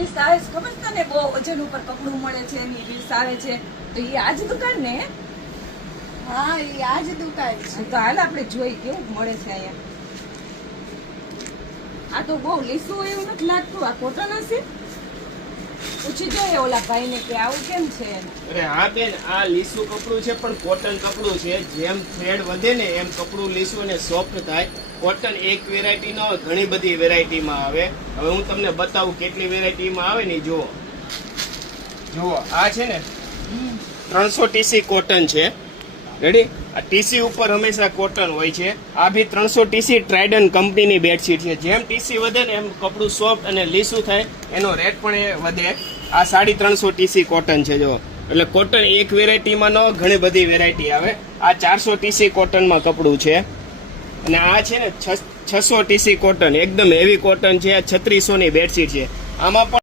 Reels આવે છે ખબર છે તને? બહુ વજન ઉપર કપડું મળે છે એની રીલ્સ આવે છે. તો એ આ જ દુકાન ને? હા એ આ જ દુકાન છે. તો હાલ આપણે જોઈ કેવું મળે છે અહીંયા. આ તો બહુ લીસું એવું નથી લાગતું. આ કોટન હશે? પૂછી જોઈએ ઓલા ભાઈને કે આવું કેમ છે એમ. અરે હા બેન, આ લીસું કપડું છે પણ કોટન કપડું છે. જેમ થ્રેડ વધે ને એમ કપડું લીસું અને સોફ્ટ થાય. કોટન એક વેરાયટી નો ઘણી બધી વેરાયટીમાં આવે. હવે હું તમને બતાવું કેટલી વેરાયટીમાં આવે ને. જુઓ આ છે ને 300 ટીસી કોટન છે. રેડી? આ ટીસી ઉપર હંમેશા કોટન હોય છે. આ બી 300 ટીસી ટ્રાઇડન કંપનીની બેડશીટ છે. જેમ ટીસી વધે ને એમ કપડું સોફ્ટ અને લીસું થાય, એનો રેટ પણ એ વધે. આ 350 ટીસી કોટન છે. જો એટલે કોટન એક વેરાયટીમાં ન ઘણી બધી વેરાયટી આવે. આ 400 ટીસી કોટનમાં કપડું છે. અને આ છે ને 600 ટીસી કોટન, એકદમ હેવી કોટન છે. આ 3600 ની બેડશીટ છે. આમાં પણ